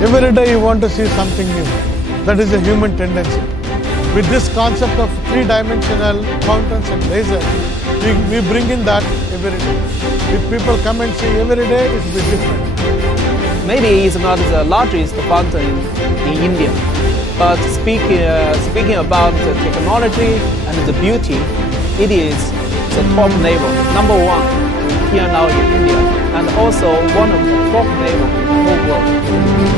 Every day you want to see something new. That is a human tendency. With this concept of three-dimensional fountains and lasers, we bring in that every day. If people come and see every day, it will be different. Maybe it's not the largest fountain in India, but speaking about the technology and the beauty, it is the top level, number one here now in India, and also one of the top level in the whole world.